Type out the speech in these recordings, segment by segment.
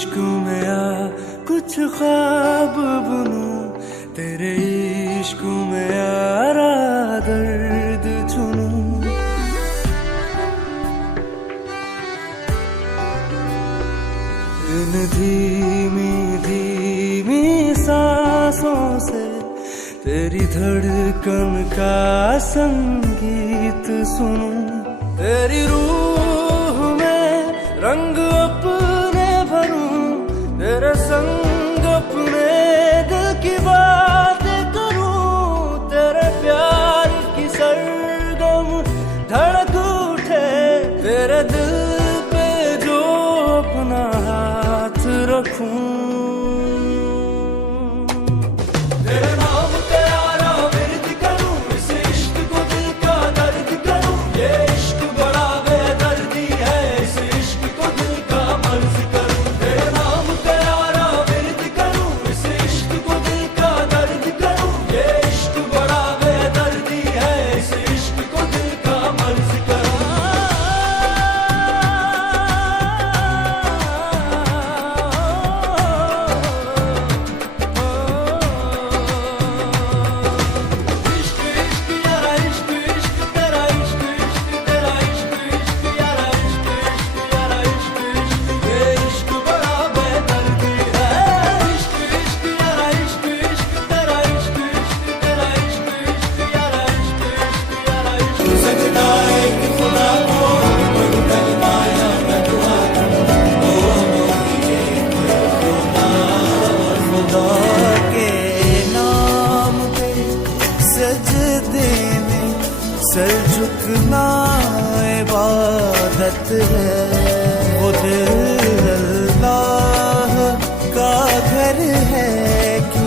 इश्क में आ कुछ ख्वाब बुनूं, तेरे इश्क में यारा दर्द चुनूं। इन धीमी धीमी सांसों से तेरी धड़कन का संगीत सुनूं। तेरी रूह में रंग अपने भरूं, तेरे संग अपने दिल की बातें करूं। तेरे प्यार की सरगम धड़क उठे, तेरे दिल पे जो अपना हाथ रखूं। तेरे नाम पे यारा विरद करूं, इस इश्क को दिल का दर्द करूं। ये इश्क बड़ा बेदर्दी है, इस इश्क को दिल का मर्ज करूं। तेरे नाम पे यारा विरद करूं, इस इश्क को दिल का दर्द करूं। ये इश्क बड़ा बेदर्दी है, इस इश्क को दिल का मर्ज करूं। सर झुकना इबादत है, वो दिल अल्लाह का घर है कि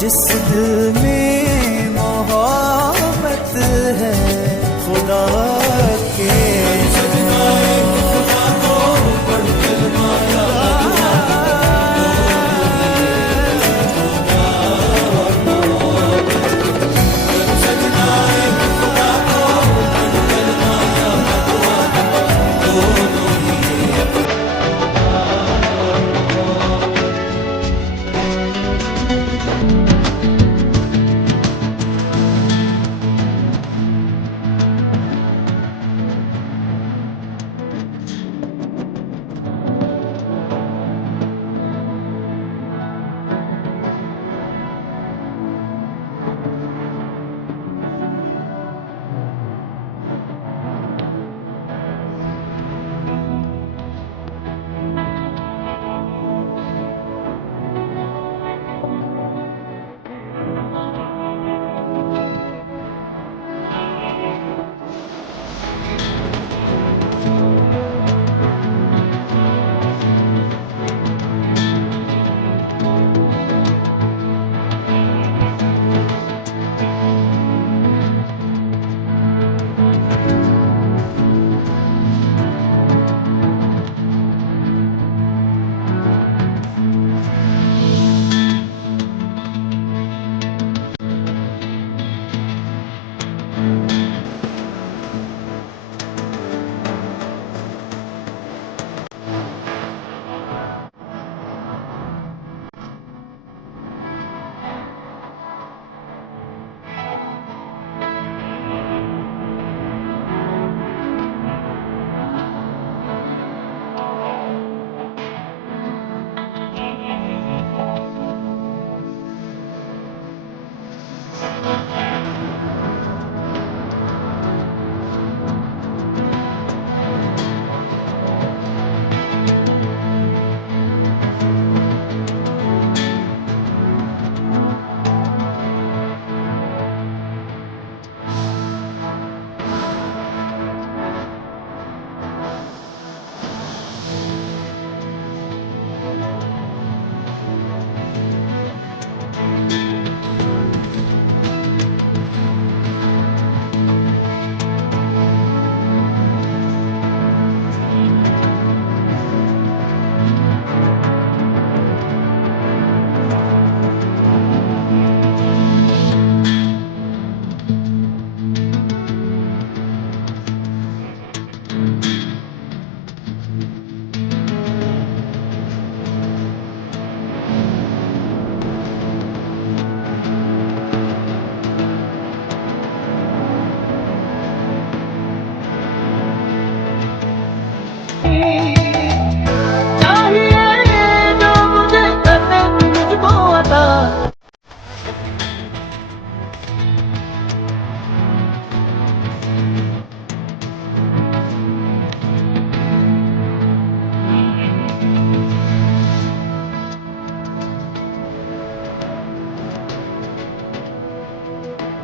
जिस दिल में मोहब्बत है। खुदा